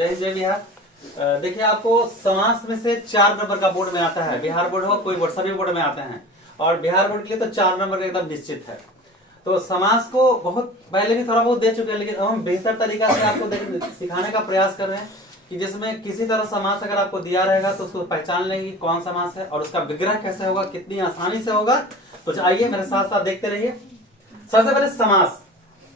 जय हिंद जय बिहार। देखिए आपको समास में से 4 नंबर का बोर्ड में आता है। बिहार बोर्ड हो कोई बोर्ड, सभी बोर्ड में आते हैं और बिहार बोर्ड के लिए तो 4 नंबर एकदम निश्चित है। तो समास को बहुत पहले भी थोड़ा बहुत दे चुके हैं, लेकिन अब हम बेहतर तरीका से आपको सिखाने का प्रयास कर रहे हैं कि जिसमें किसी तरह समास अगर आपको दिया रहेगा तो उसको पहचान लेंगे कौन समास है और उसका विग्रह कैसे होगा, कितनी आसानी से होगा। तो आइए मेरे साथ साथ देखते रहिए। सबसे पहले समास,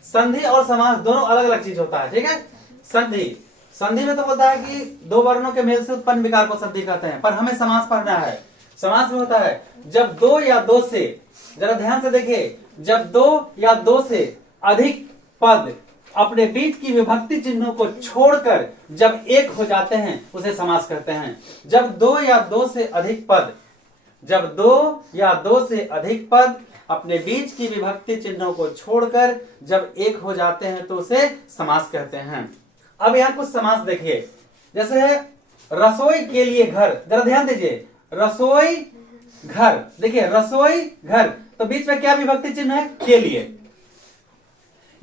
संधि और समास दोनों अलग अलग चीज होता है, ठीक है। संधि में तो बोलता है कि दो वर्णों के मेल से उत्पन्न विकार को संधि कहते हैं, पर हमें समास पढ़ना है। समास में होता है जब दो या दो से, जरा ध्यान से देखिए, जब दो या दो से अधिक पद अपने बीच की विभक्ति चिन्हों को छोड़कर जब एक हो जाते हैं उसे समास कहते हैं। जब दो या दो से अधिक पद, जब दो या दो से अधिक पद अपने बीच की विभक्ति चिन्हों को छोड़कर जब एक हो जाते हैं तो उसे समास कहते हैं। अब यहां कुछ समास देखिए, जैसे है रसोई के लिए घर, जरा ध्यान दीजिए, रसोई घर, देखिए रसोई घर, तो बीच में क्या विभक्ति चिन्ह है, के लिए।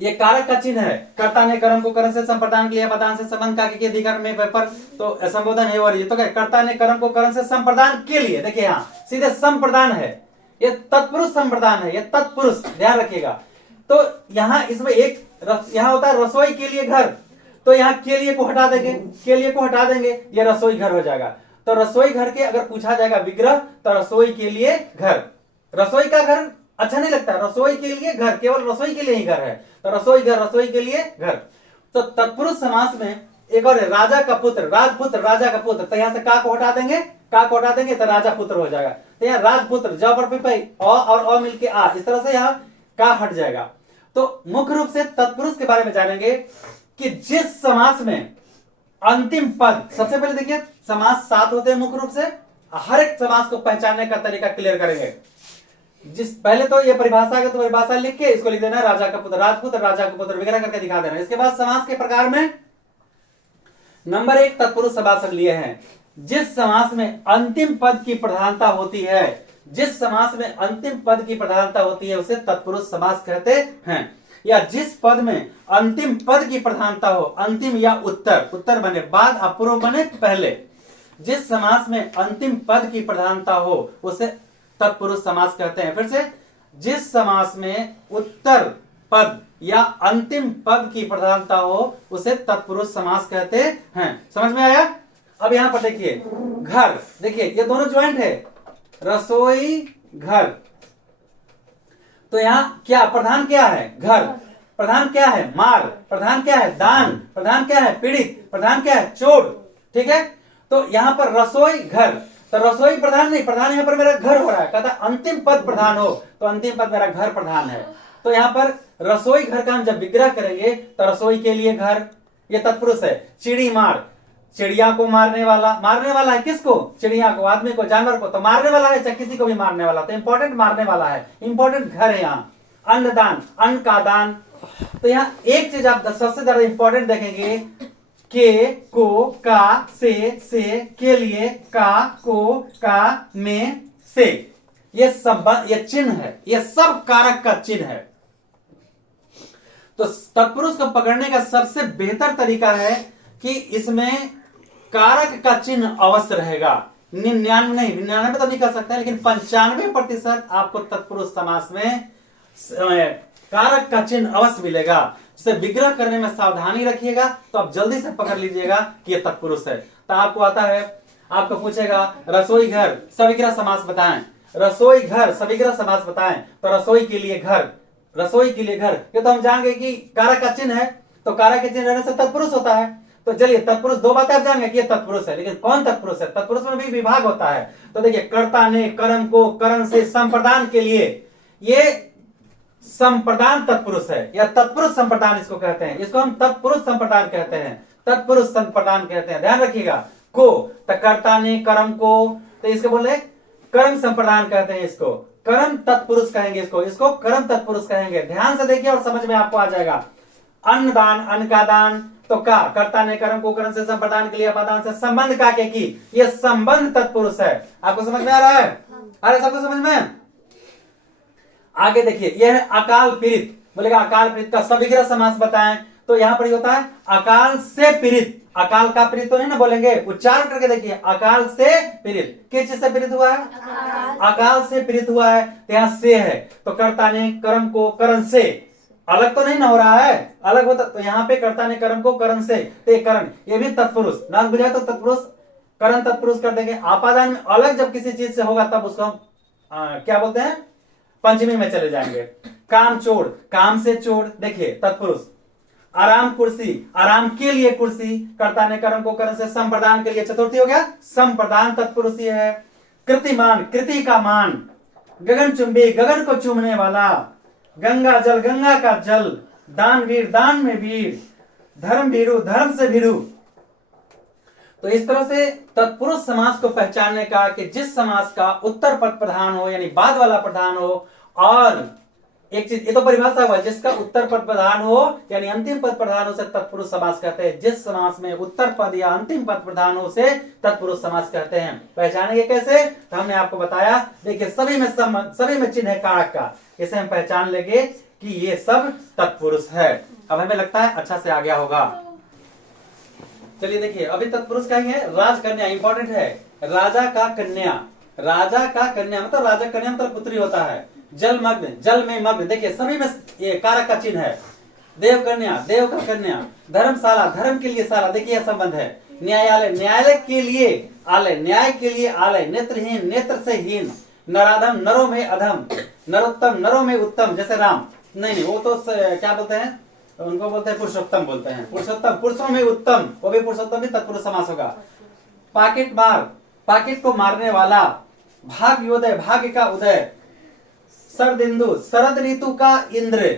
ये कारक का चिन्ह है, कर्ता ने कर्म को कर्म से संप्रदान किया, पदान से संबंध का के अधिकार में पर तो संबोधन है और ये तो क्या, कर्ता ने कर्म को कर्म से संप्रदान के लिए, देखिए यहां सीधे संप्रदान है, ये तत्पुरुष संप्रदान है, ये तत्पुरुष, ध्यान रखिएगा। तो यहां इसमें एक यहां होता है रसोई के लिए घर, तो यहां के लिए को हटा देंगे, के लिए को हटा देंगे, ये रसोई घर हो जाएगा। तो रसोई घर के अगर पूछा जाएगा विग्रह तो रसोई के लिए घर, रसोई का घर अच्छा नहीं लगता, रसोई के लिए घर, केवल रसोई के लिए ही घर है, तो रसोई घर, रसोई के लिए घर। तो तत्पुरुष समास में एक और राजा का पुत्र, राजपुत्र, राजा का पुत्र, तो यहां से का को हटा देंगे, का को हटा देंगे तो राजा पुत्र हो जाएगा। तो यहाँ राजपुत्र, ज पर पे अ और अ मिलके आ, इस तरह से यहाँ का हट जाएगा। तो मुख्य रूप से तत्पुरुष के बारे में जानेंगे कि जिस समास में अंतिम पद, सबसे पहले देखिए समास 7 होते हैं मुख्य रूप से, हर एक समास को पहचानने का तरीका क्लियर करेंगे। जिस पहले तो ये परिभाषा है तो परिभाषा लिख के इसको लिख देना, राजा का पुत्र, राजपुत्र, राजा का पुत्र, वगैरह करके दिखा देना। इसके बाद समास के प्रकार में नंबर 1 तत्पुरुष समास लिए हैं। जिस समास में अंतिम पद की प्रधानता होती है, जिस समास में अंतिम पद की प्रधानता होती है उसे तत्पुरुष समास कहते हैं। या जिस पद में अंतिम पद की प्रधानता हो, अंतिम या उत्तर, उत्तर बने बाद, अपूर्व बने पहले, जिस समास में अंतिम पद की प्रधानता हो उसे तत्पुरुष समास कहते हैं। फिर से, जिस समास में उत्तर पद या अंतिम पद की प्रधानता हो उसे तत्पुरुष समास कहते हैं। समझ में आया? अब यहां पर देखिए घर, देखिए ये दोनों ज्वाइंट है, रसोई घर, तो यहां क्या प्रधान, क्या है घर, प्रधान क्या है मार, प्रधान क्या है दान, प्रधान क्या है पीड़ित, प्रधान क्या है चोट, ठीक है। तो यहां पर रसोई घर, तो रसोई प्रधान नहीं, प्रधान यहां पर मेरा घर हो रहा है, कहता अंतिम पद प्रधान हो तो अंतिम पद मेरा घर प्रधान है। तो यहां पर रसोई घर का हम जब विग्रह करेंगे तो रसोई के लिए घर, ये तत्पुरुष है। चिड़ी मार, चिड़िया को मारने वाला, मारने वाला है किसको, चिड़िया को, आदमी को, जानवर को, तो मारने वाला है, चाहे किसी को भी मारने वाला, तो इंपॉर्टेंट मारने वाला है, इंपॉर्टेंट घर है यहाँ। अन्नदान, अन्न का दान, तो यहाँ एक चीज आप सबसे ज्यादा इंपॉर्टेंट देखेंगे, के, को, का, से, के लिए, का, को, का, में, से, ये सब ये चिन्ह है, ये सब कारक का चिन्ह है। तो तत्पुरुष को पकड़ने का सबसे बेहतर तरीका है कि इसमें कारक का चिन्ह अवश्य रहेगा। 99 नहीं, 99 तो नहीं कर सकते, लेकिन 95% आपको तत्पुरुष समास में कारक का चिन्ह अवश्य मिलेगा। जिसे विग्रह करने में सावधानी रखिएगा तो आप जल्दी से पकड़ लीजिएगा कि यह तत्पुरुष है। तो आपको आता है, आपको पूछेगा रसोई घर सविग्रह समास बताएं, रसोई घर सविग्रह समास बताएं, तो रसोई के लिए घर, रसोई के लिए घर, ये तो हम जान गए कि कारक का चिन्ह है, तो कारक के चिन्ह रहने से तत्पुरुष होता है। तो चलिए तत्पुरुष दो बातें आप जान गए कि ये तत्पुरुष है, लेकिन कौन तत्पुरुष है, तत्पुरुष में भी विभाग होता है। तो देखिए, कर्ता ने कर्म को कर्म से संप्रदान के लिए, ये संप्रदान तत्पुरुष है, या तत्पुरुष संप्रदान इसको कहते हैं, इसको हम तत्पुरुष संप्रदान कहते हैं, तत्पुरुष संप्रदान कहते हैं, ध्यान रखिएगा। को, तो कर्ता ने कर्म को, तो इसको बोले कर्म संप्रदान कहते हैं, इसको कर्म तत्पुरुष कहेंगे, इसको कर्म तत्पुरुष कहेंगे। ध्यान से देखिए और समझ में आपको आ जाएगा। अन्नदान, अन्न का दान, तो का, कर्ता ने कर्म को कर्म से संप्रदान के लिए, अपदान से संबंध का के की, ये संबंध तत्पुरुष है। आपको समझ में आ रहा है? अरे सबको समझ में? आगे देखिए, यह है अकाल पीड़ित, बोलेगा अकाल पीड़ित का सविग्रह समास बताएं, तो यहां पर होता है अकाल से पीड़ित, अकाल का प्रीत तो नहीं ना बोलेंगे, उच्चारण करके देखिए, अकाल से प्रीत, किस चीज से प्रीत हुआ है? अकाल से प्रीत हुआ है, तो यहाँ से है, तो कर्ता ने कर्म को करण से, अलग तो नहीं ना हो रहा है, अलग होता तो यहाँ पे कर्ता ने कर्म को करण से, ते करण, ये भी तत्पुरुष ना बुझाए तो तत्पुरुष करण तत्पुरुष कर देंगे। आपादान में अलग जब किसी चीज से होगा तब उसको हम क्या बोलते हैं? पंचमी में चले जाएंगे। काम चोर, काम से चोर, देखिए तत्पुरुष। आराम कुर्सी, आराम के लिए कुर्सी, कर्ता ने कर्म को करण से, संप्रदान के लिए चतुर्थी हो गया, संप्रदान तत्पुरुषी है। कृतिमान, कृति का मान, गगन चुंबी, गगन को चूमने वाला, गंगा जल, गंगा का जल, दान वीर, दान में वीर, धर्म भीरु, धर्म से भीरु। तो इस तरह से तत्पुरुष समास को पहचानने का कि जिस समास का उत्तर पद प्रधान हो यानी बाद वाला प्रधान हो, और एक चीज ये तो परिभाषा हुआ, जिसका उत्तर पद प्रधान हो यानी अंतिम पद प्रधान हो से तत्पुरुष समास कहते हैं। जिस समास में उत्तर पद या अंतिम पद प्रधान हो से तत्पुरुष समास कहते हैं। पहचानेंगे कैसे? तो हमने आपको बताया, देखिए सभी में चिन्ह है कारक का, इसे हम पहचान लेंगे कि ये सब तत्पुरुष है। अब हमें लगता है अच्छा से आ गया होगा। चलिए देखिए, अभी तत्पुरुष का ही है। राजकन्या इंपॉर्टेंट है, राजा का कन्या, राजा का कन्या मतलब राजा कन्या मतलब पुत्री होता है। जलमग्न, जल में मग्न, देखिए सभी में ये कारक का चिन्ह है। देव कन्या, देव का कन्या। धर्मशाला, धर्म के लिए शाला, देखिए यह संबंध है। न्यायालय, न्यायालय के लिए आलय, न्याय के लिए आलय। नेत्रहीन, नेत्र से हीन। नराधम, नरों में अधम। नरोत्तम, नरों में उत्तम, जैसे राम। नहीं वो तो क्या बोलते हैं, उनको बोलते हैं पुरुषोत्तम बोलते हैं। पुरुषोत्तम, पुरुषों में उत्तम, वो भी पुरुषोत्तम भी तत्पुरुष समास होगा। पाकिट मार, पाकिट को मारने वाला। भाग्योदय, भाग्य का उदय। शरदिंदु, शरद ऋतु का इंद्र।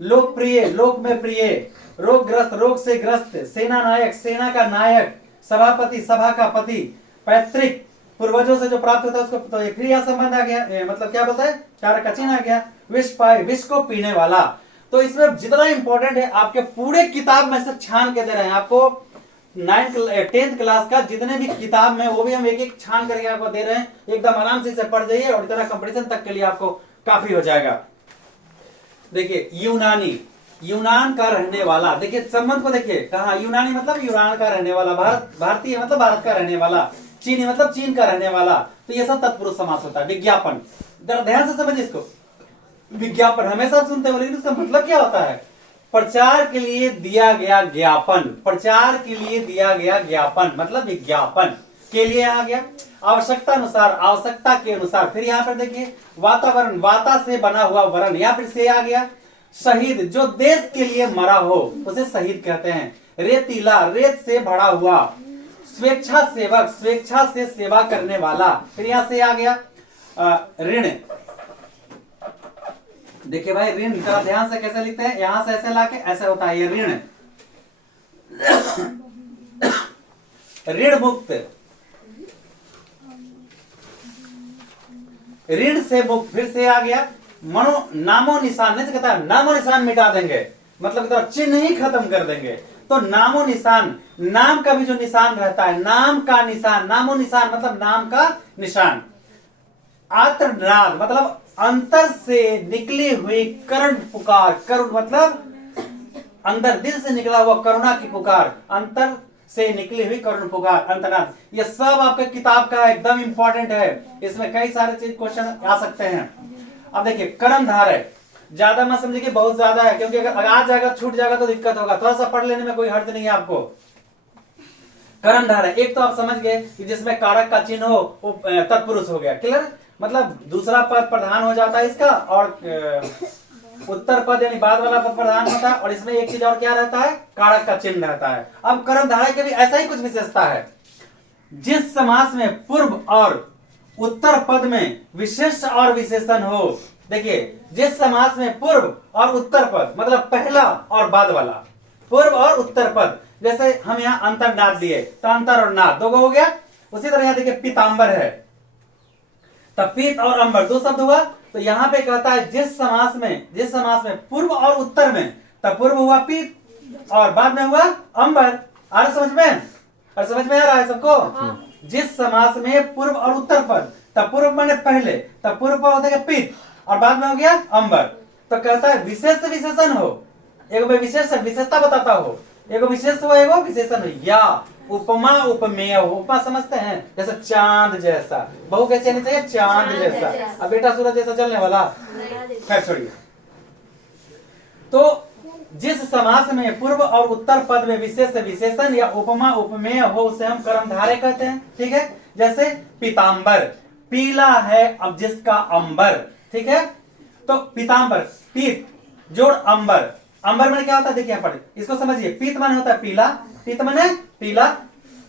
लोकप्रिय, लोक में प्रिय। रोगग्रस्त, रोग से ग्रस्त। सेना नायक, सेना का नायक। सभापति, सभा का पति। पैतृक, पूर्वजों से जो प्राप्त होता है उसको, तो फिर यह संबंध आ गया, मतलब क्या बोलता है, कारक का चिन्ह आ गया। विष पाए, विष को पीने वाला। तो इसमें जितना इंपॉर्टेंट है आपके पूरे किताब में से छान के दे रहे हैं आपको। 10th क्लास का जितने भी किताब में, वो भी हम एक एक छान करके आपको दे रहे हैं। एकदम आराम से इसे पढ़ जाइए और इतना कंपटीशन तक के लिए आपको काफी हो जाएगा। देखिए यूनानी, यूनान का रहने वाला। देखिए संबंध को देखिए, कहा यूनानी मतलब यूनान का रहने वाला। भारतीय मतलब भारत का रहने वाला। चीनी मतलब चीन का रहने वाला। तो ये सब तत्पुरुष समास होता है। विज्ञापन, जरा ध्यान से समझिए इसको। विज्ञापन हमेशा सुनते हो, लेकिन उसका मतलब क्या होता है? प्रचार के लिए दिया गया ज्ञापन। प्रचार के लिए दिया गया ज्ञापन मतलब विज्ञापन के लिए आ गया। आवश्यकता अनुसार, आवश्यकता के अनुसार। फिर यहाँ पर देखिए वातावरण, वाता से बना हुआ वरण, यहाँ फिर से आ गया। शहीद, जो देश के लिए मरा हो उसे शहीद कहते हैं। रेतीला, रेत से भरा हुआ। स्वेच्छा सेवक, स्वेच्छा से सेवा करने वाला। फिर यहाँ से आ गया ऋण। देखिए भाई ऋण जरा ध्यान से कैसे लिखते हैं, यहां से ऐसे लाके ऐसे होता है ये ऋण। ऋण मुक्त, ऋण से मुक्त। फिर से आ गया मनो, नामो निशान, नहीं कहता है नामो निशान मिटा देंगे, मतलब चिन्ह ही खत्म कर देंगे। तो नामो निशान, नाम का भी जो निशान रहता है, नाम का निशान, नामो निशान मतलब नाम का निशान। आर्तनाद मतलब अंतर से निकली हुई करुण पुकार। करुण मतलब अंदर दिल से निकला हुआ करुणा की पुकार। अंतर से निकली हुई करुण पुकार, अंतर्नाद। ये सब आपके किताब का एकदम इंपॉर्टेंट है। इसमें कई सारे चीज क्वेश्चन आ सकते हैं। अब देखिए कर्णधार है, ज्यादा मत समझिए कि बहुत ज्यादा है, क्योंकि अगर आ जाएगा छूट जाएगा तो दिक्कत होगा। थोड़ा सा पढ़ लेने में कोई हर्ज नहीं है आपको। कर्णधार है, एक तो आप समझ गए कि जिसमें कारक का चिन्ह हो वो तत्पुरुष हो गया। क्लियर? मतलब दूसरा पद प्रधान हो जाता है इसका, और उत्तर पद यानी बाद वाला पद प्रधान होता है, और इसमें एक चीज और क्या रहता है, कारक का चिन्ह रहता है। अब कर्मधारय के भी ऐसा ही कुछ विशेषता है। जिस समास में पूर्व और उत्तर पद में विशेष और विशेषण हो, देखिए जिस समास में पूर्व और उत्तर पद मतलब पहला और बाद वाला, पूर्व और उत्तर पद, जैसे हम यहाँ अंतर्नाद दिए तो अंतर और नाद दो हो गया। उसी तरह यहाँ देखिए पीतांबर है, तब पीत और अंबर दो शब्द हुआ। तो यहाँ पे कहता है जिस समास में पूर्व और उत्तर में, तब पूर्व हुआ पीत और बाद में हुआ अंबर। आ रहा समझ में? और समझ में आ रहा है सबको? जिस समास में पूर्व और उत्तर पद, तब पूर्व मैंने पहले, तब पूर्व पद होता है पीत और बाद में हो गया अंबर। तो कहता है विशेष विशेषण हो, एक विशेषता बताता हो, एगो विशेष हो एगो विशेषण हो। या उपमा उपमेय हो, उपमा समझते हैं जैसे चांद जैसा, बहु कैसे आनी चाहिए चांद जैसा। अब बेटा सूरज जैसा चलने वाला, खैर छोड़िए। तो जिस समास में पूर्व और उत्तर पद में विशेष विशेषण या उपमा उपमेय हो उसे हम कर्मधारय कहते हैं। ठीक है, जैसे पीतांबर, पीला है अब जिसका अंबर। ठीक है, तो पीतांबर, पीत जोड़ अंबर, अंबर में क्या होता है देखिए यहाँ पर, इसको समझिए। पीत माने होता है पीला, पीत माने पीला,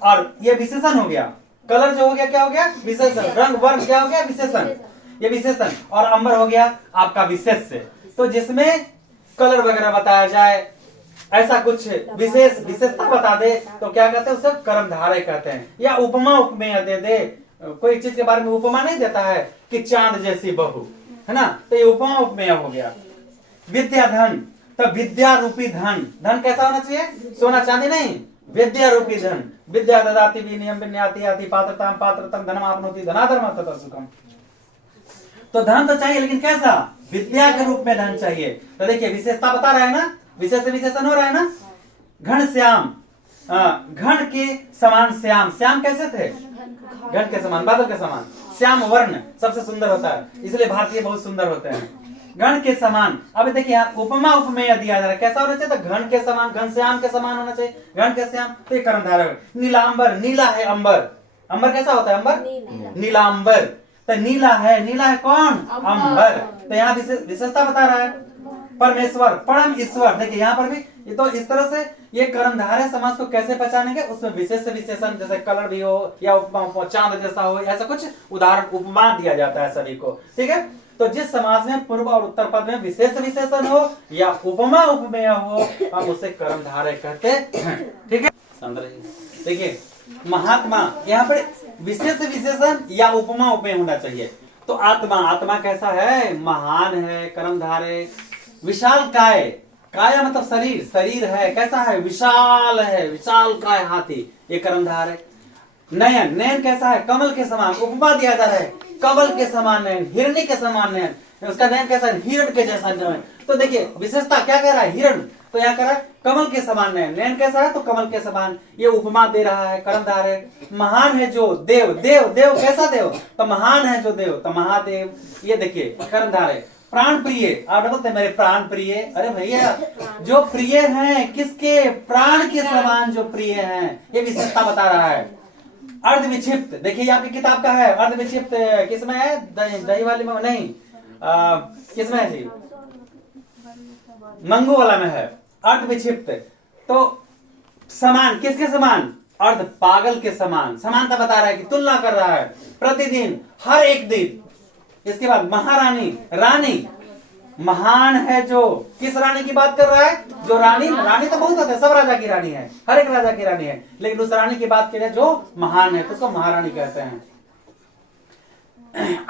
और ये विशेषण हो गया। कलर जो हो गया क्या हो गया विशेषण, रंग वर्ग क्या हो गया विशेषण, ये विशेषण, और अंबर हो गया आपका विशेष्य। तो जिसमें कलर वगैरह बताया जाए, ऐसा कुछ विशेष विशेषता बता दे तो क्या कहते हैं उसे कर्मधारय कहते हैं। या उपमा उपमेय दे दे, कोई चीज के बारे में उपमा नहीं देता है कि चांद जैसी बहू, है ना, तो ये उपमा उपमेय हो गया। विद्या धन, तो विद्या रूपी धन, धन कैसा होना चाहिए सोना चांदी नहीं, विद्या रूपी धन। विद्या ददाति विनयम विनयाति याति पात्रताम पात्रतम धनम आपनोति धनाधर्म तथा सुखम। तो धन तो चाहिए लेकिन कैसा, विद्या के रूप में धन चाहिए। तो देखिए विशेषता बता रहा है ना, विशेष विशेषण हो रहा है ना। घन श्याम, घन के समान श्याम, श्याम कैसे थे घन के समान, बादल के समान। श्याम वर्ण सबसे सुंदर होता है, इसलिए भारतीय बहुत सुंदर होते हैं। घन के समान, अब देखिए यहाँ उपमा उपमेय दिया जा रहा है, कैसा होना चाहिए, तो घन के समान, घन श्याम के समान होना चाहिए, घन के श्याम, तो ये कर्मधारय। नीलांबर, नीला है अंबर, अंबर कैसा होता है अंबर, नीलांबर, तो नीला है कौन अंबर, तो यहाँ विशेषता बता रहा है। परमेश्वर, परम ईश्वर, देखिए यहाँ पर भी ये तो इस तरह से ये कर्मधारय समास को कैसे पहचानेंगे, उसमें विशेष विशेषण जैसे कलर भी हो या चांद जैसा हो, ऐसा कुछ उदाहरण उपमा दिया जाता है सभी को। ठीक है, तो जिस समास में पूर्व और उत्तर पद में विशेष विशेषण हो या उपमा उपमेय हो हम उसे कर्मधारय कहते हैं। ठीक है, देखिए महात्मा, यहाँ पर विशेष विशेषण या उपमा उपमेय होना चाहिए। तो आत्मा, आत्मा कैसा है महान है कर्मधारय। विशाल काय, काय मतलब शरीर, शरीर है कैसा है विशाल है, विशाल काय हाथी, ये कर्मधारय। नयन, नयन कैसा है कमल के समान, उपमा दिया जा रहा है कमल के समान नयन, हिरणी के समान नयन, उसका नयन कैसा है हिरण के जैसा नयन। तो देखिए विशेषता क्या कह रहा है हिरण, तो यहाँ कह रहा है कमल के समान नयन, नयन कैसा है तो कमल के समान, ये उपमा दे रहा है कर्मधारय। महान है जो देव, देव देव कैसा देव, तो महान है जो देव, तो महादेव, ये देखिए कर्मधारय। प्राण प्रिय, आप बोलते मेरे प्राण प्रिय, अरे भैया जो प्रिय हैं किसके, प्राण के समान जो प्रिय हैं, ये विशेषता बता रहा है। अर्ध विक्षिप्त, देखिए आपकी किताब का है अर्ध विक्षिप्त, किसमें है दही वाली में नहीं, किसमें है जी मंगू वाला में है अर्ध विक्षिप्त। तो समान किसके समान, अर्ध पागल के समान, समानता बता रहा है कि तुलना कर रहा है प्रतिदिन हर एक दिन। इसके बाद महारानी, रानी, महान है जो, किस रानी की बात कर रहा है, जो रानी, रानी तो बहुत होता है, सब राजा की रानी है, हर एक राजा की रानी है, लेकिन उस रानी की बात कर रहे हैं जो महान है तो उसको महारानी कहते हैं।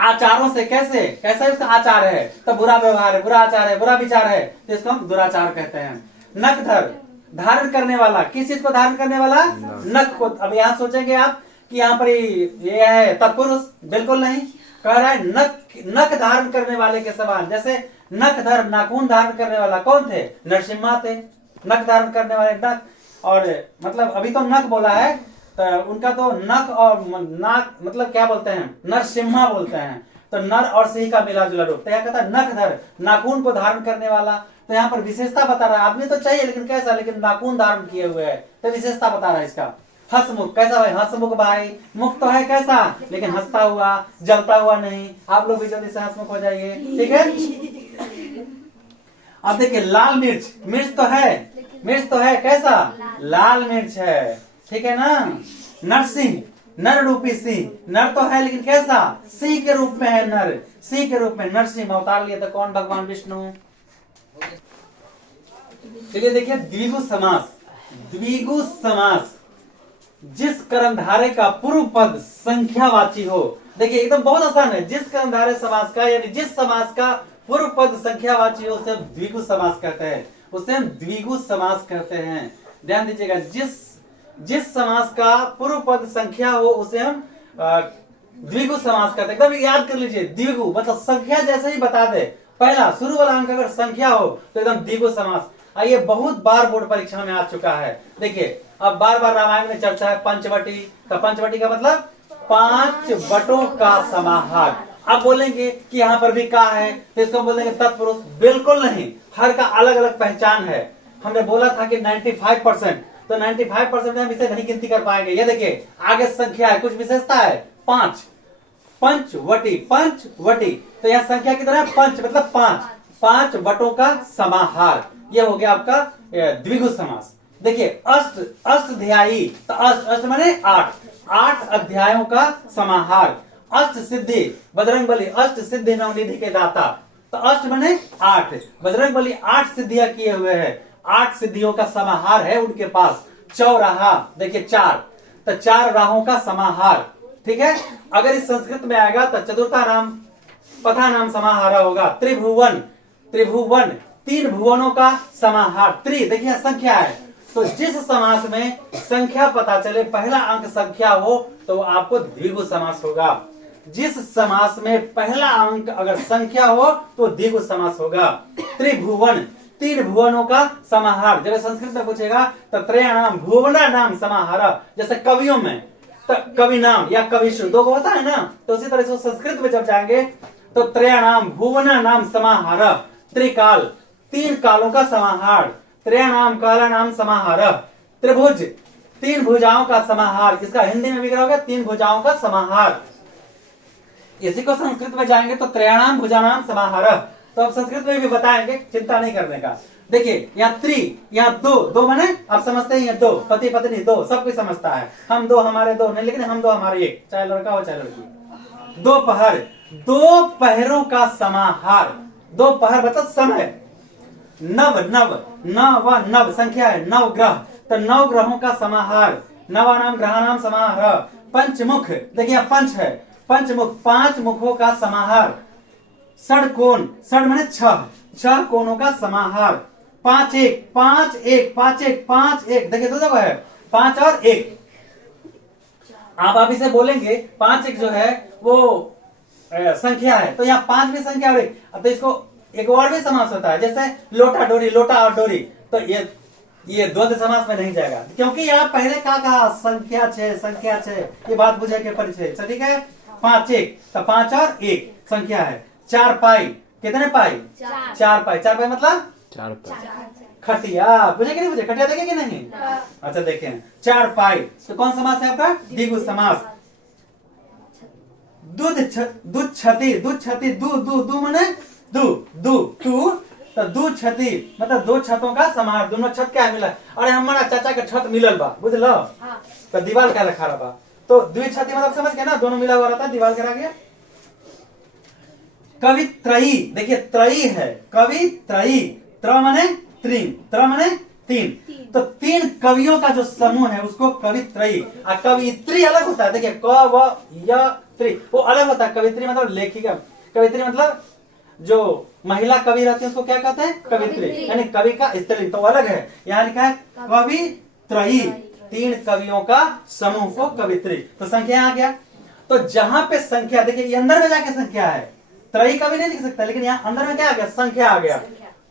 आचारों से कैसे, कैसा उसका आचार है, तो बुरा व्यवहार है, बुरा आचार है, बुरा विचार है, तो इसको हम दुराचार कहते हैं। नखधर, धारण करने वाला, किस चीज को धारण करने वाला, नख को। अब यहाँ सोचेंगे आप कि यहाँ पर ये है तत्पुरुष, बिल्कुल नहीं, कह रहा है नख, नख धारण करने वाले के समान। जैसे नखधर, नाखून धारण करने वाला कौन थे, नरसिम्हा थे, नख धारण करने वाले नख, और मतलब अभी तो नख बोला है, तो उनका तो नख और नाक मतलब क्या बोलते हैं, नरसिम्हा बोलते हैं, तो नर और सिंह का मिला जुला रूप। तो यहाँ कहता है नखधर, नाखून को धारण करने वाला, तो यहाँ पर विशेषता बता रहा है, आदमी तो चाहिए लेकिन कैसा, लेकिन नाखून धारण किए हुए है, तो विशेषता बता रहा है इसका। हंसमुख, कैसा भाई हंसमुख भाई, मुख तो है कैसा लेकिन हंसता हुआ, जलता हुआ नहीं। आप लोग भी जल्दी से हंसमुख हो जाइए, ठीक है। अब देखिए लाल मिर्च, मिर्च तो है कैसा, लाल मिर्च है, ठीक है ना। नरसिंह, नर रूपी सिंह, नर तो है लेकिन कैसा, सिंह के रूप में है, नर सिंह के रूप में नरसिंह अवतार लिया तो कौन, भगवान विष्णु। चलिए देखिए द्विगु समास, द्विगु समास जिस कर्मधारय का पूर्व पद संख्यावाची हो। देखिए एकदम बहुत आसान है, जिस कर्मधारय समास का यानी जिस समास का पूर्व पद संख्यावाची हो उसे हम द्विगु समास कहते हैं, उसे हम द्विगु समास कहते हैं। ध्यान दीजिएगा, जिस समास का पूर्व पद संख्या हो उसे हम द्विगु समास कहते हैं। एकदम याद कर लीजिए, द्विगु मतलब संख्या जैसे ही बता दे, पहला शुरू वाला अंक अगर संख्या हो तो एकदम द्विगु समास। ये बहुत बार बोर्ड परीक्षा में आ चुका है। देखिए अब बार बार रामायण में चर्चा है पंचवटी, तो पंचवटी का मतलब 5 वटों का समाहार। आप बोलेंगे कि यहाँ पर भी का है, तो इसको बोलेंगे तत्पुरुष। बिल्कुल नहीं, हर का अलग अलग पहचान है। हमने बोला था कि 95%, तो 95% में हम इसे नहीं गिनती कर पाएंगे। ये देखिए आगे संख्या है, कुछ विशेषता है, 5, पंचवटी, पंचवटी, तो यह संख्या कितना है, पंच मतलब 5, 5 वटों का समाहार। यह हो गया आपका द्विगु समास। देखिए अष्ट, अष्टध्यायी, तो अष्ट माने 8, 8 अध्यायों का समाहार। अष्ट सिद्धि, बजरंगबली अष्ट सिद्धि नवनिधि के दाता, तो अष्ट माने 8, बजरंगबली 8 सिद्धियां किए हुए हैं, 8 सिद्धियों का समाहार है उनके पास। चौराहा, देखिए 4, तो 4 राहों का समाहार। ठीक है, अगर इस संस्कृत में आएगा तो चतुर्था नाम पथा नाम समाहार होगा। त्रिभुवन, त्रिभुवन 3 भुवनों का समाहार। त्रि देखिए संख्या है, तो जिस समास में संख्या पता चले, पहला अंक संख्या हो, तो आपको द्विगु समास होगा। जिस समास में पहला अंक अगर संख्या हो तो द्विगु समास होगा। त्रिभुवन 3 भुवनों का समाहार। जब संस्कृत में पूछेगा तो त्रयाणाम भुवना नाम समाहार, जैसे कवियों में तो कवि नाम या कविशु 2 होता है ना, तो उसी तरह से संस्कृत में जब जाएंगे तो त्रयाणाम भुवना नाम समाहार। त्रिकाल 3 कालों का समाहार, त्रयाणाम काला नाम समाहार। त्रिभुज 3 भुजाओं का समाहार, इसका हिंदी में विग्रह होगा 3 भुजाओं का समाहार। इसी को संस्कृत में जाएंगे तो त्रयाणाम भुजानाम समाहार, तो अब संस्कृत में भी बताएंगे, चिंता नहीं करने का। देखिए यहाँ त्रि, यहाँ 2, 2 माने आप समझते हैं, 2 पति पत्नी 2, सब कोई समझता है। हम 2 हमारे 2 नहीं, लेकिन हम 2 हमारे 1, चाहे लड़का हो चाहे लड़की। दोपहर 2 पहरों का समाहार। दोपहर मतलब समय। नव, नव, नव नव संख्या है, 9 ग्रह, तो 9 ग्रहों का समाहार। नवानाम ग्रहानाम समाहार। पंचमुख, देखिए पंच है, पंचमुख 5 मुखों का समाहार। षडकोण, षड माने 6 कोणों का समाहार। 5 1, 5 1, 5 1, 5 1, देखिए 2 है, 5 और 1। आप इसे बोलेंगे 5 1 जो है वो संख्या है, तो यहाँ 5 भी संख्या और 1, तो इसको एक और भी समास होता है, जैसे लोटा डोरी, लोटा और डोरी, तो ये द्वंद्व समास में नहीं जाएगा, क्योंकि यहाँ पहले क्या कहा, संख्या 6, संख्या 6, ये बात बुझे के परिचय। ठीक है, 5 1, तो 5 और 1 संख्या है। 4 पाई, कितने पाई, 4 पाई, 4 पाई मतलब 4 पाई। खटिया, बुझे कि नहीं बुझे, खटिया देखे कि नहीं। अच्छा देखें 4 पाई, तो कौन समास है आपका, द्विगु समास। दूध छति, दूध छति, दू माने दू, टू, तो दूध छति मतलब 2 छतों का समाहार। दोनों छत क्या मिला, अरे हमारा चाचा के छत मिलल बा, बुझलो, तो दीवार क्या रखा रहा। तो द्विछति मतलब समझ गया ना, दोनों मिला हुआ रहता है, दीवार करा गया। कवित्रयी, देखिए त्रयी है, कवित्रयी, त्र माने 3, त्र माने 3, तो 3 कवियों का जो समूह है उसको कवित्रयी। और कवित्री अलग होता है, देखिए क व य त्री, वो अलग होता है। कवित्री मतलब लेखिका, कवित्री मतलब जो महिला कवि रहती है उसको क्या कहते हैं, कवित्री, यानी कवि का स्त्रीलिंग, तो अलग है। यहाँ लिखा है कवित्रयी, 3 कवियों का समूह को कवित्री, तो संख्या आ गया। तो जहां पे संख्या, देखिए ये अंदर में जाके संख्या है, त्रयी कवि नहीं लिख सकता, लेकिन यहाँ अंदर में क्या आ गया, संख्या आ गया।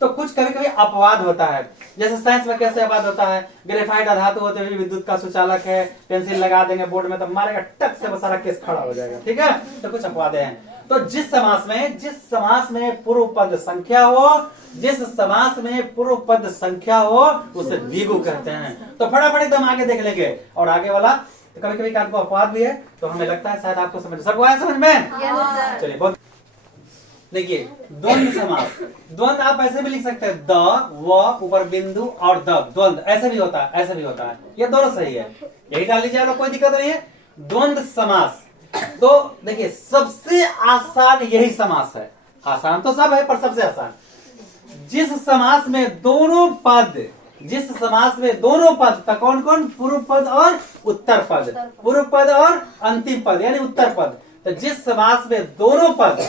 तो कुछ कभी कभी अपवाद होता है, जैसे साइंस में कैसे अपवाद होता है, ग्रेफाइट धातु होते हुए विद्युत का सुचालक है, पेंसिल लगा देंगे बोर्ड में तो मारेगा टक से, वो सारा केस खड़ा हो जाएगा। ठीक है, तो कुछ अपवाद हैं। तो जिस समास में पूर्व पद संख्या हो, जिस समास में पूर्व पद संख्या हो, उसे द्विगु कहते हैं। तो फटाफट एकदम आगे देख लेंगे, और आगे वाला तो कभी कभी आपको अपवाद भी है, तो हमें लगता है शायद आपको सबको आया समझ में। चलिए बहुत, देखिए द्वंद्व समास, द्वंद्व आप ऐसे भी लिख सकते हैं, द व ऊपर बिंदु और द, द्वंद्व ऐसे भी होता है, ऐसे भी होता है, ये दोनों सही है, यही डाल लीजिए, कोई दिक्कत नहीं है। द्वंद्व समास, तो देखिए सबसे आसान यही समास है, आसान तो सब है पर सबसे आसान। जिस समास में दोनों पद, जिस समास में दोनों पद, तो कौन कौन, पूर्व पद और उत्तर पद, पूर्व पद और अंतिम पद यानी उत्तर पद, तो जिस समास में दोनों पद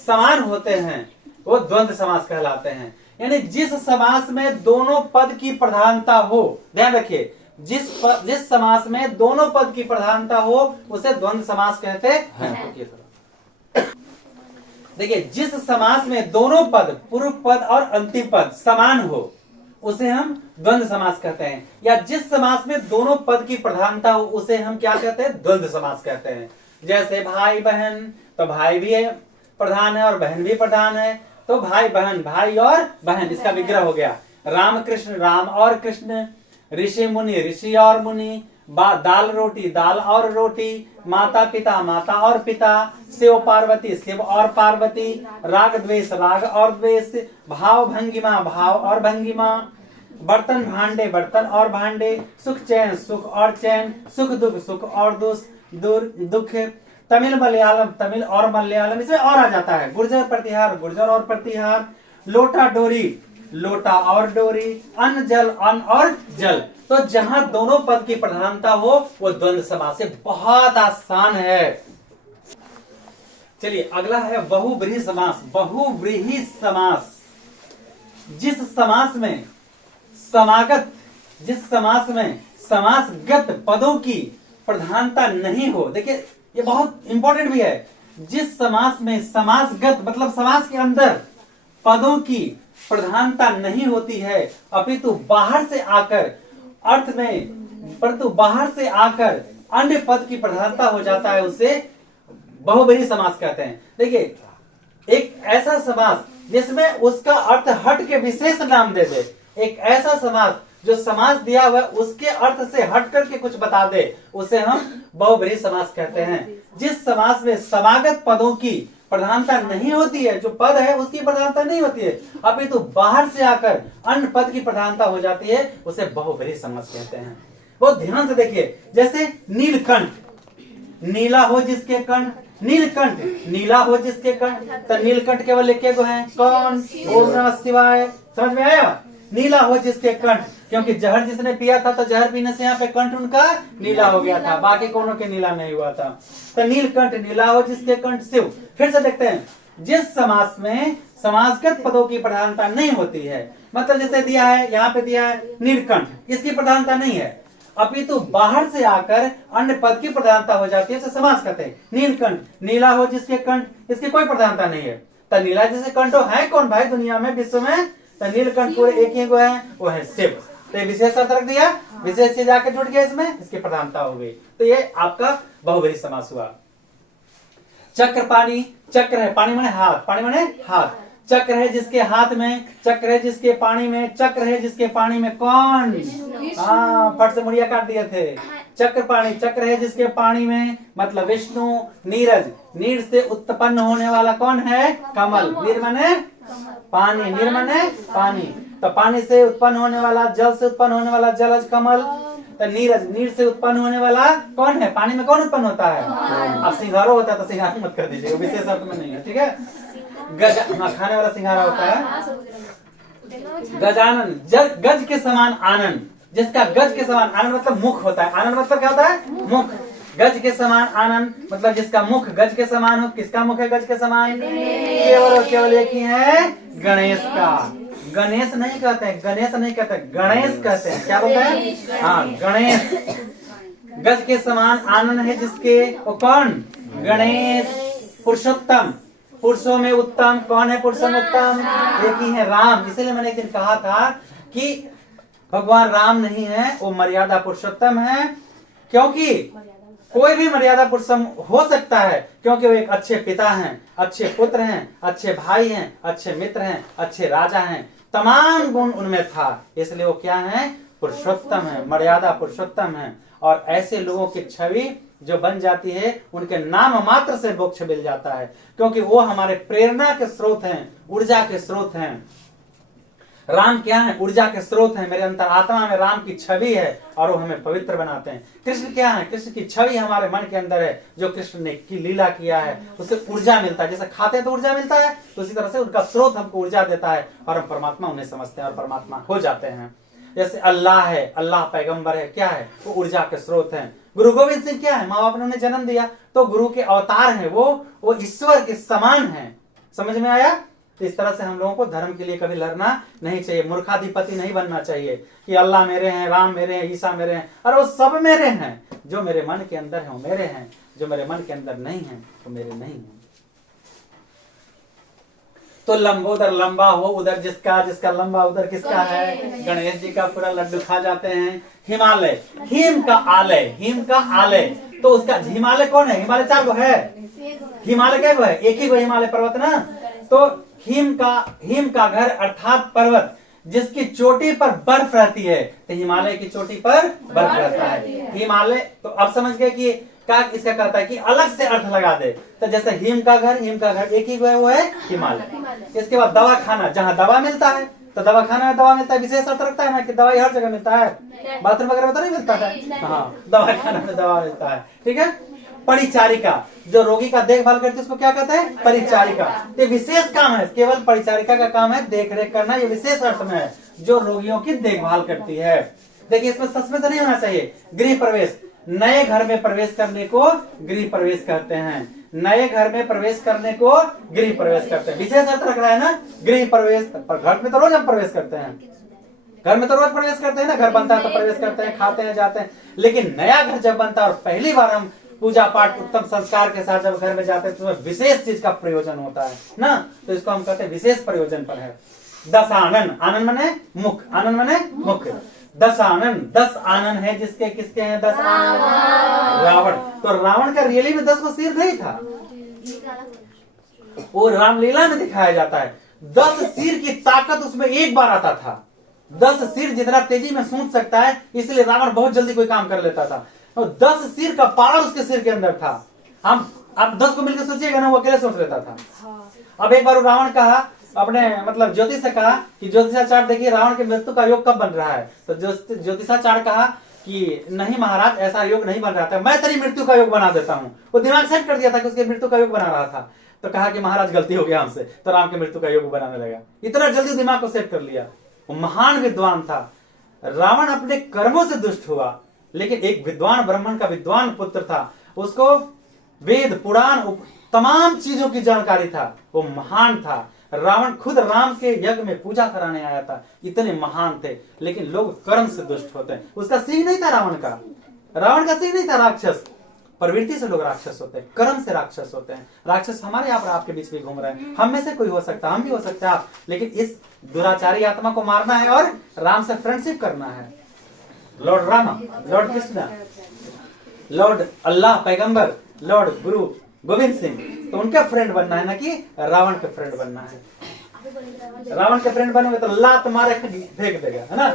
समान होते हैं वो द्वंद्व समास कहलाते हैं। यानी जिस समास में दोनों पद की प्रधानता हो, ध्यान रखिए, जिस समास में दोनों पद की प्रधानता हो उसे द्वंद्व समास कहते हैं। देखिए जिस समास में दोनों पद, पूर्व पद और अंतिम पद समान हो उसे हम द्वंद्व समास कहते हैं। या जिस समास में दोनों पद की प्रधानता हो उसे हम क्या कहते हैं? द्वंद्व समास कहते हैं। जैसे भाई बहन, तो भाई भी प्रधान है और बहन भी प्रधान है, तो भाई बहन, भाई और बहन, इसका विग्रह हो गया। राम कृष्ण, राम और कृष्ण। ऋषि मुनि, ऋषि और मुनि। दाल रोटी, दाल और रोटी। माता पिता, माता और पिता। शिव पार्वती, शिव और पार्वती। राग द्वेष, राग और द्वेष। भाव भंगिमा, भाव और भंगिमा। बर्तन भांडे, बर्तन और भांडे। सुख चैन, सुख और चैन। सुख दुख, सुख और दुख। तमिल मलयालम, तमिल और मलयालम, इसमें और आ जाता है। गुर्जर प्रतिहार, गुर्जर और प्रतिहार। लोटा डोरी, लोटा और डोरी। अन्न जल, अन्न और जल। तो जहां दोनों पद की प्रधानता हो वो द्वंद्व समास है। बहुत आसान है। चलिए अगला है बहुव्रीहि समास। बहुव्रीहि समास, जिस समास में समागत, जिस समास में समासगत पदों की प्रधानता नहीं हो। देखिए ये बहुत इंपॉर्टेंट भी है। जिस समास में समासगत मतलब समास के अंदर पदों की प्रधानता नहीं होती है, अपितु बाहर से आकर अर्थ में, परंतु बाहर से आकर अन्य पद की प्रधानता हो जाता है, उसे बहुव्रीहि समास कहते हैं। देखिए एक ऐसा समास जिसमें उसका अर्थ हट के विशेष नाम दे दे, एक ऐसा समास जो समास दिया हुआ उसके अर्थ से हट करके कुछ बता दे, उसे हम बहुव्रीहि समास कहते हैं। जिस समास में समागत पदों की प्रधानता नहीं होती है, जो पद है उसकी प्रधानता नहीं होती है, अपितु बाहर से आकर अन्य पद की प्रधानता हो जाती है, उसे बहुव्रीहि समास कहते हैं। बहुत ध्यान से देखिए, जैसे नीलकंठ, नीला हो जिसके कंठ, नीलकंठ, नीला हो जिसके कंठ। तो नीलकंठ केवल एक गो है, कौन? ओम नमः शिवाय। समझ में आया? नीला हो जिसके कंठ, क्योंकि जहर जिसने पिया था तो जहर पीने से यहाँ पे कंठ उनका नीला हो गया था, बाकी कोनो के नीला नहीं हुआ था। तो नीलकंठ, नीला हो जिसके कंठ शिव। फिर से देखते हैं, जिस समास में समासगत पदों की प्रधानता नहीं होती है, मतलब जैसे दिया है, यहाँ पे दिया है नीलकंठ, इसकी प्रधानता नहीं है, अपितु बाहर से आकर अन्य पद की प्रधानता हो जाती है, उसे समास कहते हैं। नीलकंठ, नीला हो जिसके कंठ, इसकी कोई प्रधानता नहीं है। तो नीला जैसे कंठ है कौन भाई दुनिया में, विश्व में? तो नीलकंठ पूरे एक ही को है, वो है शिव। तो विशेष अर्थ रख दिया, विशेष चीज आके जुड़ गया इसमें, इसकी प्रधानता हो गई। तो ये आपका बहुव्रीहि समास हुआ। चक्र पानी, चक्र है, पानी माने हाथ, पानी माने हाथ। चक्र है जिसके हाथ में, चक्र है जिसके पानी में, चक्र है जिसके पानी में, कौन? हाँ, फट से मुड़िया काट दिए थे। चक्र पानी, चक्र है जिसके पानी में मतलब विष्णु। नीरज, नीर से उत्पन्न होने वाला कौन है? कमल। नीर माने पानी, नीर माने पानी। तो पानी से उत्पन्न होने वाला, जल से उत्पन्न होने वाला जलज कमल। तो नीरज, नीर से उत्पन्न होने वाला कौन है? पानी में कौन उत्पन्न होता है? अब सिंघारो होता है तो सिंघारो मत कर दीजिएगा, विशेष अर्थ में नहीं है, ठीक है? खाने वाला सिंघारा होता है। गजानन, गज के समान आनंद, जिसका गज के समान आनंद मतलब मुख होता है। आनंद मतलब क्या होता है? मुख। गज के समान आनंद मतलब जिसका मुख गज के समान हो। किसका मुख है गज के समान? केवल और केवल एक ही है, गणेश का। गणेश नहीं कहते हैं, गणेश नहीं कहते, गणेश कहते हैं। क्या बोलते हैं? हाँ, गणेश। गज के समान आनंद है जिसके, वो कौन? गणेश। पुरुषोत्तम, पुरुषों में उत्तम, कौन है पुरुषों में उत्तम? एक ही है, राम। इसलिए मैंने एक दिन कहा था कि भगवान राम नहीं है, वो मर्यादा पुरुषोत्तम है। क्योंकि कोई भी मर्यादा पुरुषोत्तम हो सकता है, क्योंकि वो एक अच्छे पिता हैं, अच्छे पुत्र हैं, अच्छे भाई हैं, अच्छे मित्र हैं, अच्छे राजा हैं, तमाम गुण उनमें था, इसलिए वो क्या है? पुरुषोत्तम है, मर्यादा पुरुषोत्तम है। और ऐसे लोगों की छवि जो बन जाती है, उनके नाम मात्र से मोक्ष मिल जाता है, क्योंकि वो हमारे प्रेरणा के स्रोत हैं, ऊर्जा के स्रोत हैं। राम क्या है? ऊर्जा के स्रोत हैं। मेरे अंतरात्मा में राम की छवि है और वो हमें पवित्र बनाते हैं। कृष्ण क्या है? कृष्ण की छवि हमारे मन के अंदर है, जो कृष्ण ने की लीला किया है, उससे ऊर्जा मिलता है। जैसे खाते हैं तो ऊर्जा मिलता है, तो उसी तरह से उनका स्रोत हमको ऊर्जा देता है और हम परमात्मा उन्हें समझते हैं और परमात्मा हो जाते हैं। जैसे अल्लाह है, अल्लाह पैगंबर है, क्या है? वो ऊर्जा के स्रोत हैं। गुरु गोविंद सिंह क्या है? माँ बाप ने उन्हें जन्म दिया, तो गुरु के अवतार हैं, वो ईश्वर के समान है। समझ में आया? तो इस तरह से हम लोगों को धर्म के लिए कभी लड़ना नहीं चाहिए, मूर्खाधिपति नहीं बनना चाहिए कि अल्लाह मेरे हैं, राम मेरे हैं, ईसा मेरे हैं। अरे वो सब मेरे हैं, जो मेरे मन के अंदर है वो मेरे हैं, जो मेरे मन के अंदर नहीं है वो मेरे नहीं है। तो लंबोदर लंबा हो उधर जिसका, जिसका लंबा उधर किसका है, गणेश जी का पूरा लड्डू खा जाते हैं। हिमालय, हिम का आलय, हिम का आलय, तो उसका हिमालय कौन है, हिमालय 4 गो है, हिमालय क्या गो है, एक ही गो हिमालय पर्वत ना। तो हिम का घर अर्थात पर्वत जिसकी चोटी पर बर्फ रहती है, तो हिमालय की चोटी पर बर्फ रहता है हिमालय। तो अब समझ गए कि क्या इसका कहता है कि अलग से अर्थ लगा दे। तो जैसे हिम का घर एक ही है, वो है हिमालय। इसके बाद दवा खाना, जहाँ दवा मिलता है, तो दवा खाना में दवा मिलता है, विशेष अर्थ रखता है ना कि दवाई हर जगह मिलता है, बाथरूम वगैरह में तो नहीं मिलता है। हाँ, दवा खाना में दवा मिलता है, ठीक है। परिचारिका, जो रोगी का देखभाल करती है उसको क्या कहते हैं, परिचारिका। ये विशेष काम है, केवल परिचारिका का काम है देख रेख करना, ये विशेष अर्थ में है, जो रोगियों की देखभाल करती है। देखिए इसमें सस्पेंस नहीं होना चाहिए। गृह प्रवेश, नए घर में प्रवेश करने को गृह प्रवेश कहते हैं, नए घर में प्रवेश करने को गृह प्रवेश करते हैं। विशेष अर्थ रख रहा है ना, गृह प्रवेश। पर घर में तो रोज हम प्रवेश करते हैं, घर में तो रोज प्रवेश करते हैं ना, घर बनता है तो प्रवेश करते हैं, खाते हैं, जाते हैं। लेकिन नया घर जब बनता है और पहली बार हम पूजा पाठ उत्तम संस्कार के साथ जब घर में जाते हैं तो विशेष चीज का प्रयोजन होता है ना, तो इसको हम कहते हैं विशेष प्रयोजन पर है। 10 आनन, आनन मने मुख, आनन मने मुख। 10 आनन, 10 आनन है जिसके किसके हैं 10 आनन, रावण। तो रावण का रियली में 10 को सिर नहीं था, वो रामलीला में दिखाया जाता है। 10 सिर की ताकत उसमें एक बार आता था। 10 सिर जितना तेजी में सूंघ सकता है, इसलिए रावण बहुत जल्दी कोई काम कर लेता था। तो 10 सिर का पावर उसके सिर के अंदर था। हम अब 10 को मिलकर सोचिएगा ना, वो अकेले सोच लेता था। अब एक बार रावण कहा अपने मतलब ज्योतिष से कहा कि ज्योतिषाचार्य देखिए रावण के मृत्यु का योग कब बन रहा है। तो ज्योतिषाचार्य कहा कि नहीं महाराज, ऐसा योग नहीं बन रहा था, मैं तेरी मृत्यु का योग बना देता हूँ। वो दिमाग सेट कर दिया था कि उसकी मृत्यु का योग बना रहा था। तो कहा कि महाराज गलती हो गया हमसे, तो राम की मृत्यु का योग बनाने लगा। इतना जल्दी दिमाग को सेट कर लिया। वो महान विद्वान था। रावण अपने कर्मों से दुष्ट हुआ, लेकिन एक विद्वान ब्राह्मण का विद्वान पुत्र था, उसको वेद पुराण तमाम चीजों की जानकारी था, वो महान था। रावण खुद राम के यज्ञ में पूजा कराने आया था, इतने महान थे। लेकिन लोग कर्म से दुष्ट होते हैं। उसका सिंह नहीं था रावण का सिंह नहीं था राक्षस। प्रवृत्ति से लोग राक्षस होते हैं, कर्म से राक्षस होते हैं। राक्षस हमारे यहाँ पर आपके बीच में घूम रहे हैं, हम में से कोई हो सकता है, हम भी हो सकते हैं आप, लेकिन इस दुराचारी आत्मा को मारना है और राम से फ्रेंडशिप करना है। Lord Rama, lord Krishna, lord Allah पैगंबर, लॉर्ड गुरु गोविंद सिंह, तो उनका फ्रेंड बनना है ना कि रावण के फ्रेंड बनना है। रावण के फ्रेंड बनेंगे तो लात मारे फेंक देगा, है ना।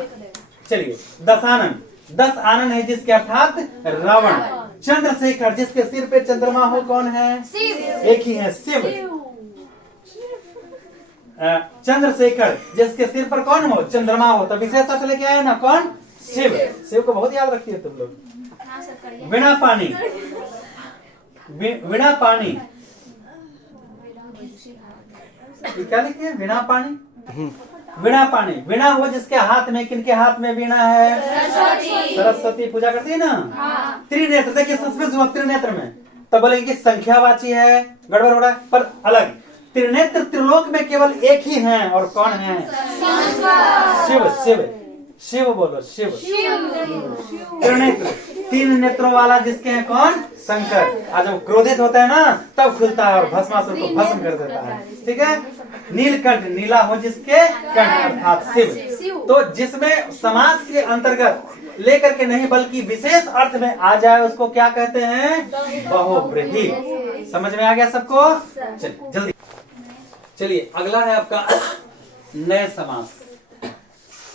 चलिए 10 आनन, 10 आनन है जिसके अर्थात रावण। चंद्रशेखर, जिसके सिर पे चंद्रमा हो, कौन है, शिव। एक ही है, शिव। चंद्रशेखर, जिसके सिर पर कौन हो, चंद्रमा हो, तो विशेष अर्थ लेके आए ना, कौन, शिव। शिव को बहुत याद रखिए तुम लोग। बिना पानी, बिना पानी, क्या लिखिए, बिना पानी, वीणा पानी। वीणा हो जिसके हाथ में, किनके हाथ में वीणा है, सरस्वती पूजा करती है ना। त्रिनेत्र, देखिए सस्पेंस हुआ त्रिनेत्र में, तब बोलेंगे कि संख्यावाची है, गड़बड़ हो रहा है, पर अलग। त्रिनेत्र त्रिलोक में केवल एक ही है, और कौन है, शिव। शिव, शिव बोलो, शिव। त्रिनेत्र, 3 नेत्रों वाला जिसके हैं, कौन, शंकर। आज जब क्रोधित होता है ना तब खुलता है और भस्मासुर को भस्म कर देता है, ठीक है। नीलकंठ, नीला हो जिसके कंठ अर्थात शिव। तो जिसमें समाज के अंतर्गत लेकर के नहीं बल्कि विशेष अर्थ में आ जाए उसको क्या कहते हैं, बहुव्रीहि। समझ में आ गया सबको। जल्दी चलिए अगला है आपका नए समास।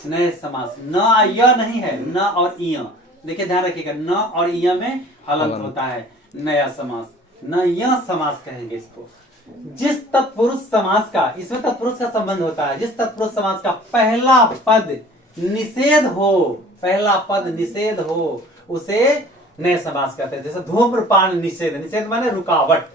नए समास, न य नहीं है, न और इय। देखिए ध्यान रखिएगा, न और इय में हलंत होता है। नया समास, न य समास कहेंगे इसको। जिस तत्पुरुष समास का, इसमें तत्पुरुष का संबंध होता है, जिस तत्पुरुष समास का पहला पद निषेध हो, पहला पद निषेध हो, उसे नए समास कहते हैं। जैसे धूम्रपान निषेध, निषेध माने रुकावट।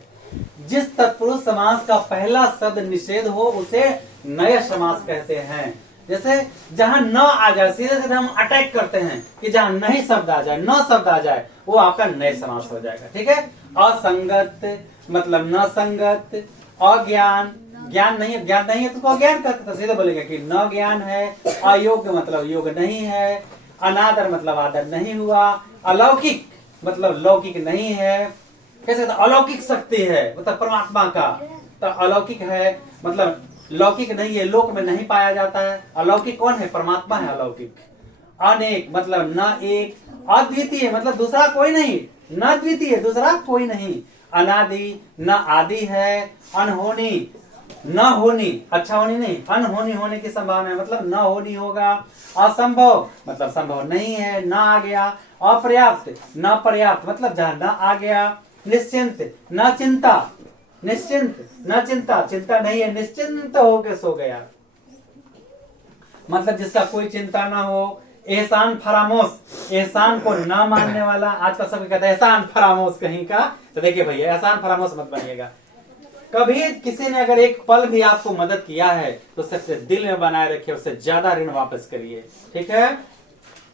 जिस तत्पुरुष समास का पहला शब्द निषेध हो उसे नए समास कहते हैं। जैसे जहां न आ जाए, सीधे सीधे हम अटैक करते हैं कि जहां नहीं शब्द आ जाए, न शब्द आ जाए, वो आपका नए समास हो जाएगा, ठीक है। असंगत मतलब न संगत। अज्ञान, ज्ञान नहीं है, ज्ञान नहीं है तो अज्ञान कहते, सीधे बोलेंगे कि न ज्ञान है। अयोग्य मतलब योग नहीं है। अनादर मतलब आदर नहीं हुआ। अलौकिक मतलब लौकिक नहीं है। कैसे, तो अलौकिक शक्ति है मतलब परमात्मा का, तो अलौकिक है मतलब लौकिक नहीं है, लोक में नहीं पाया जाता है। अलौकिक कौन है? परमात्मा है अलौकिक। अनेक मतलब न एक, अद्वितीय मतलब दूसरा कोई नहीं, न द्वितीय दूसरा कोई नहीं, अनादि न आदि है, अनहोनी न होनी, अच्छा होनी नहीं, अनहोनी होने की संभावना है मतलब न होनी होगा, असंभव मतलब संभव नहीं है, न आ गया, अपर्याप्त न पर्याप्त मतलब जहां न आ गया, निश्चिंत न चिंता, निश्चिंत न चिंता, चिंता नहीं है, निश्चिंत होके सो गया मतलब जिसका कोई चिंता ना हो। एहसान फरामोश, एहसान को ना मानने वाला, आजकल सब कहते हैं एहसान फरामोश कहीं का। तो देखिए भैया एहसान फरामोश मत बनिएगा। कभी किसी ने अगर एक पल भी आपको मदद किया है तो सबसे दिल में बनाए रखिए, उससे ज्यादा ऋण वापस करिए, ठीक है।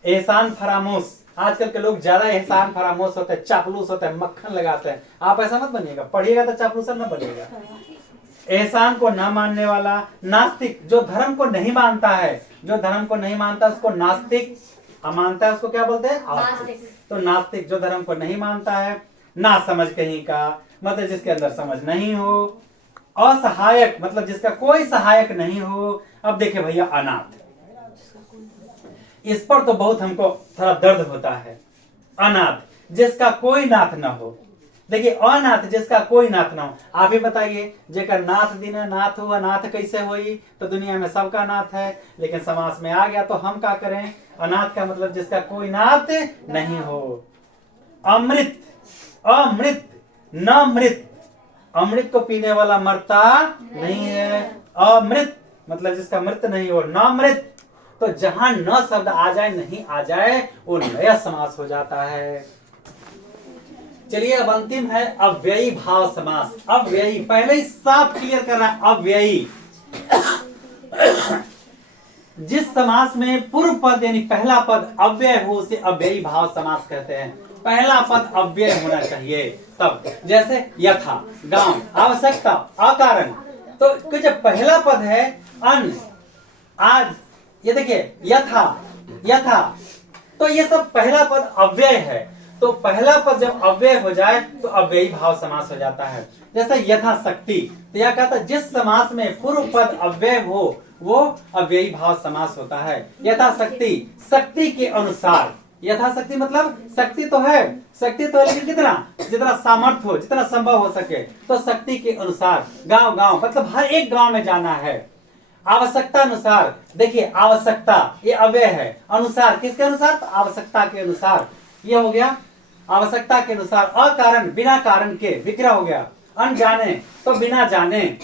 एहसान फरामोश, आजकल के लोग ज्यादा एहसान फरामोश होते हैं, चापलूस होते हैं, मक्खन लगाते हैं। आप ऐसा मत बनिएगा, पढ़िएगा तो चापलूस न बनिएगा। एहसान को न मानने वाला, नास्तिक जो धर्म को नहीं मानता है, जो धर्म को नहीं मानता उसको नास्तिक, मानता है उसको क्या बोलते हैं? आस्तिक। तो नास्तिक जो धर्म को नहीं मानता है, ना समझ कहीं का मतलब जिसके अंदर समझ नहीं हो, असहायक मतलब जिसका कोई सहायक नहीं हो। अब देखिए भैया अनाथ, इस पर तो बहुत हमको थोड़ा दर्द होता है। अनाथ जिसका कोई नाथ ना हो। देखिए अनाथ जिसका कोई नाथ ना हो। आप ही बताइए, जेकर नाथ दीना नाथ हो, अनाथ कैसे होई? तो दुनिया में सबका नाथ है, लेकिन समाज में आ गया तो हम क्या करें? अनाथ का मतलब जिसका कोई नाथ नहीं हो। अमृत, अमृत न मृत, अमृत को पीने वाला मरता नहीं है। अमृत मतलब जिसका मृत नहीं हो, न मृत। तो जहां न शब्द आ जाए, नहीं आ जाए, वो नया समास हो जाता है। चलिए अब अंतिम है अव्ययी भाव समास। अव्ययी पहले ही साफ क्लियर करना है, अव्ययी जिस समास में पूर्व पद यानी पहला पद अव्यय हो उसे अव्ययी भाव समास कहते हैं। पहला पद अव्यय होना चाहिए तब, जैसे यथा, गांव, आवश्यकता, अकारण। तो जब पहला पद है अन, आज, ये देखिए यथा, यथा, तो ये सब पहला पद अव्यय है। तो पहला पद जब अव्यय हो जाए तो अव्ययी भाव समास हो जाता है। जैसे यथाशक्ति, तो यह कहता है जिस समास में पूर्व पद अव्यय हो वो अव्ययी भाव समास होता है। यथाशक्ति, शक्ति के अनुसार। यथाशक्ति मतलब शक्ति तो है, शक्ति तो है, लेकिन कितना? जितना सामर्थ्य हो, जितना संभव हो सके। तो शक्ति के अनुसार। गांव, गांव मतलब हर एक गांव में जाना है। आवश्यकता अनुसार, देखिए आवश्यकता ये अव्यय है। अनुसार किसके अनुसार? तो आवश्यकता के अनुसार। ये हो गया आवश्यकता के अनुसार। अकारण बिना कारण के, विग्रह हो गया। अनजाने तो बिना जाने।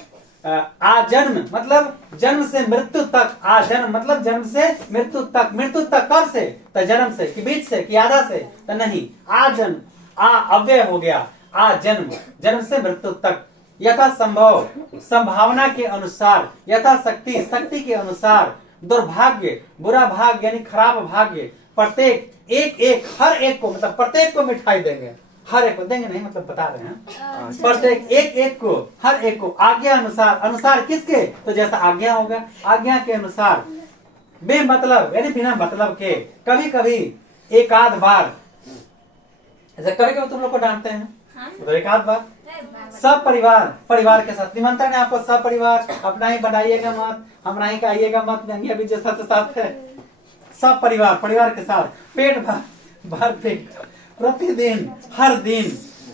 आजन्म मतलब जन्म से मृत्यु तक। आजन्म मतलब जन्म से मृत्यु तक। मृत्यु तक कब से? तो जन्म से कि बीच से कि आधा से? तो नहीं, आजन्म। आ अव्यय हो गया। आजन्म जन्म से मृत्यु तक। यथा संभव संभावना के अनुसार। यथा शक्ति शक्ति के अनुसार। दुर्भाग्य बुरा भाग्य यानी खराब भाग्य। प्रत्येक एक एक, हर एक को मतलब प्रत्येक को मिठाई देंगे, हर एक को देंगे नहीं मतलब बता रहे हैं। प्रत्येक एक एक को, हर एक को। आज्ञा अनुसार, अनुसार किसके? तो जैसा आज्ञा होगा, आज्ञा के अनुसार। बेमतलब यानी बिना मतलब के। कभी कभी एक आध बार, ऐसे कभी कभी तुम लोग को डांटते हैं तो एक आध बार। सब परिवार, परिवार के साथ निमंत्रण है आपको। सब परिवार, अपना ही बनाइएगा मत, हमारा ही खाइएगा मत, नहीं अभी जैसा तो साथ है। सब परिवार, परिवार के साथ। पेट भर, भर पेट, प्रतिदिन, हर दिन,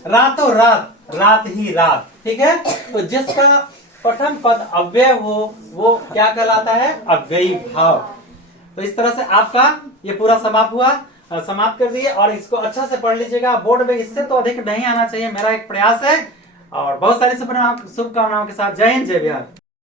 रातों रात, रात ही रात। ठीक है। तो जिसका प्रथम पद अव्यय हो वो क्या कहलाता है? अव्ययी भाव। तो इस तरह से आपका ये पूरा समाप्त हुआ, समाप्त कर दिए। और इसको अच्छा से पढ़ लीजिएगा। बोर्ड में इससे तो अधिक नहीं आना चाहिए, मेरा एक प्रयास है। और बहुत सारी शुभकामनाओं के साथ जय हिंद, जय बिहार।